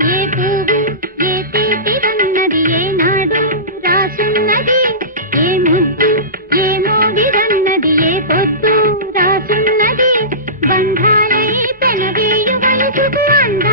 ఏ పువ్వు ఏ తీపిదన్నది ఏనాడు రాసున్నది, ఏ ముద్దు ఏ మోగిదన్నది ఏ పొద్దు రాసున్నది. బంధాలై పెనవేయు వయసుకు అంద